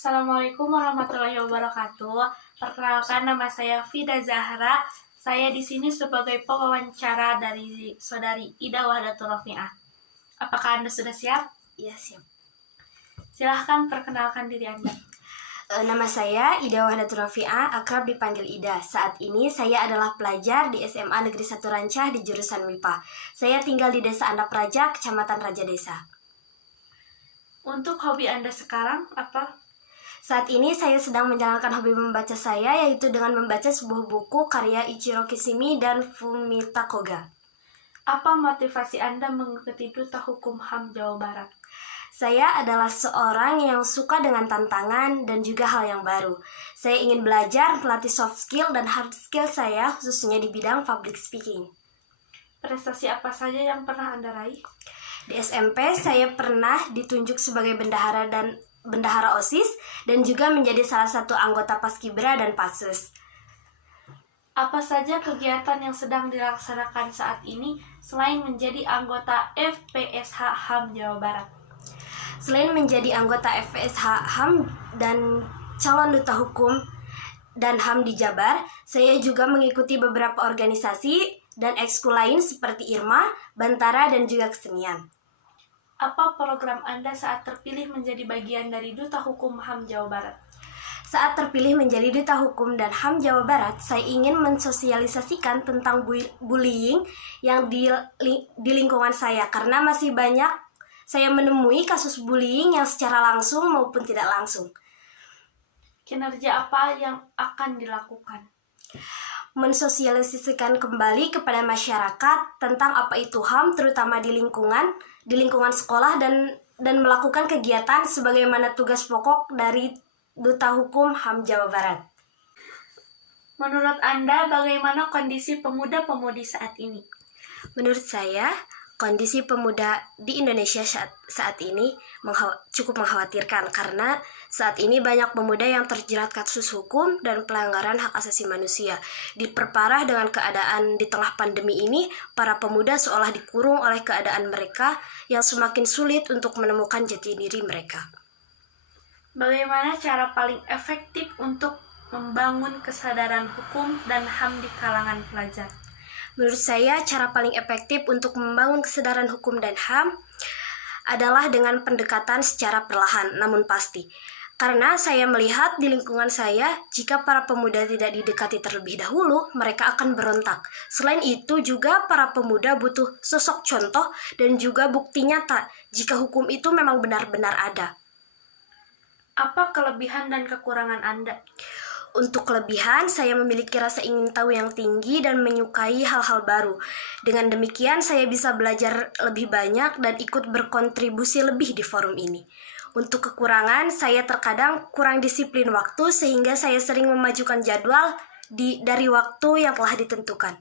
Assalamualaikum warahmatullahi wabarakatuh. Perkenalkan, nama saya Fida Zahra. Saya di sini sebagai pewawancara dari saudari Ida Wahdatul Rafi'ah. Apakah Anda sudah siap? Iya, siap. Silahkan perkenalkan diri Anda. Nama saya Ida Wahdatul Rafi'ah, akrab dipanggil Ida. Saat ini saya adalah pelajar di SMA Negeri 1 Rancah di jurusan MIPA. Saya tinggal di Desa Andap Raja, Kecamatan Raja Desa. Untuk hobi Anda sekarang apa? Saat ini saya sedang menjalankan hobi membaca saya, yaitu dengan membaca sebuah buku karya Ichiro Kishimi dan Fumita Koga. Apa motivasi Anda mengikuti Duta Hukum HAM Jawa Barat? Saya adalah seorang yang suka dengan tantangan dan juga hal yang baru. Saya ingin belajar melatih soft skill dan hard skill saya, khususnya di bidang public speaking. Prestasi apa saja yang pernah Anda raih? Di SMP saya pernah ditunjuk sebagai bendahara OSIS dan juga menjadi salah satu anggota Paskibra dan Pasus. Apa saja kegiatan yang sedang dilaksanakan saat ini selain menjadi anggota FPSH HAM Jawa Barat? Selain menjadi anggota FPSH HAM dan calon duta hukum dan HAM di Jabar, saya juga mengikuti beberapa organisasi dan ekskul lain seperti IRMA, Bantara, dan juga kesenian. Apa program Anda saat terpilih menjadi bagian dari Duta Hukum HAM Jawa Barat? Saat terpilih menjadi Duta Hukum dan HAM Jawa Barat, saya ingin mensosialisasikan tentang bullying yang di lingkungan saya, karena masih banyak saya menemui kasus bullying yang secara langsung maupun tidak langsung. Kinerja apa yang akan dilakukan? Mensosialisasikan kembali kepada masyarakat tentang apa itu HAM, terutama di lingkungan sekolah, dan melakukan kegiatan sebagaimana tugas pokok dari Duta Hukum HAM Jawa Barat. Menurut Anda, bagaimana kondisi pemuda-pemudi saat ini? Menurut saya, kondisi pemuda di Indonesia saat ini cukup mengkhawatirkan, karena saat ini banyak pemuda yang terjerat kasus hukum dan pelanggaran hak asasi manusia. Diperparah dengan keadaan di tengah pandemi ini, para pemuda seolah dikurung oleh keadaan mereka yang semakin sulit untuk menemukan jati diri mereka. Bagaimana cara paling efektif untuk membangun kesadaran hukum dan HAM di kalangan pelajar? Menurut saya, cara paling efektif untuk membangun kesadaran hukum dan HAM adalah dengan pendekatan secara perlahan namun pasti. Karena saya melihat di lingkungan saya, jika para pemuda tidak didekati terlebih dahulu, mereka akan berontak. Selain itu juga para pemuda butuh sosok contoh dan juga bukti nyata jika hukum itu memang benar-benar ada. Apa kelebihan dan kekurangan Anda? Untuk kelebihan, saya memiliki rasa ingin tahu yang tinggi dan menyukai hal-hal baru. Dengan demikian, saya bisa belajar lebih banyak dan ikut berkontribusi lebih di forum ini. Untuk kekurangan, saya terkadang kurang disiplin waktu sehingga saya sering memajukan jadwal dari waktu yang telah ditentukan.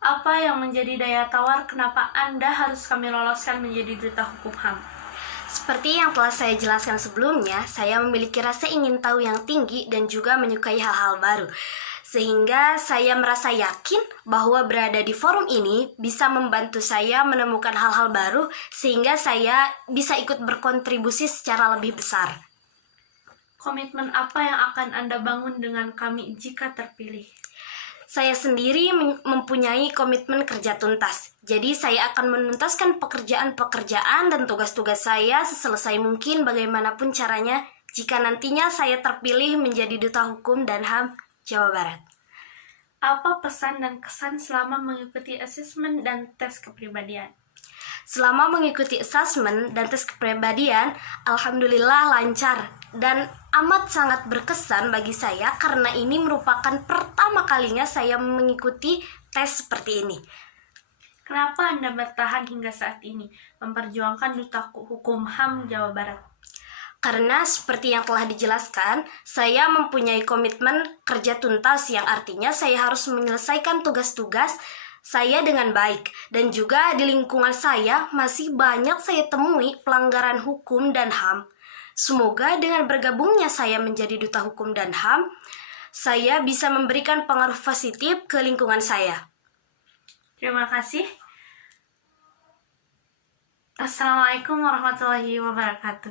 Apa yang menjadi daya tawar kenapa Anda harus kami loloskan menjadi Duta Hukum HAM? Seperti yang telah saya jelaskan sebelumnya, saya memiliki rasa ingin tahu yang tinggi dan juga menyukai hal-hal baru. Sehingga saya merasa yakin bahwa berada di forum ini bisa membantu saya menemukan hal-hal baru sehingga saya bisa ikut berkontribusi secara lebih besar. Komitmen apa yang akan Anda bangun dengan kami jika terpilih? Saya sendiri mempunyai komitmen kerja tuntas. Jadi saya akan menuntaskan pekerjaan-pekerjaan dan tugas-tugas saya seselesai mungkin bagaimanapun caranya jika nantinya saya terpilih menjadi Duta Hukum dan HAM Jawa Barat. Apa pesan dan kesan selama mengikuti asesmen dan tes kepribadian? Selama mengikuti asesmen dan tes kepribadian, alhamdulillah lancar dan amat sangat berkesan bagi saya karena ini merupakan pertama kalinya saya mengikuti tes seperti ini. Kenapa Anda bertahan hingga saat ini memperjuangkan Duta Hukum HAM Jawa Barat? Karena seperti yang telah dijelaskan, saya mempunyai komitmen kerja tuntas yang artinya saya harus menyelesaikan tugas-tugas saya dengan baik. Dan juga di lingkungan saya masih banyak saya temui pelanggaran hukum dan HAM. Semoga dengan bergabungnya saya menjadi Duta Hukum dan HAM, saya bisa memberikan pengaruh positif ke lingkungan saya. Terima kasih. Assalamualaikum warahmatullahi wabarakatuh.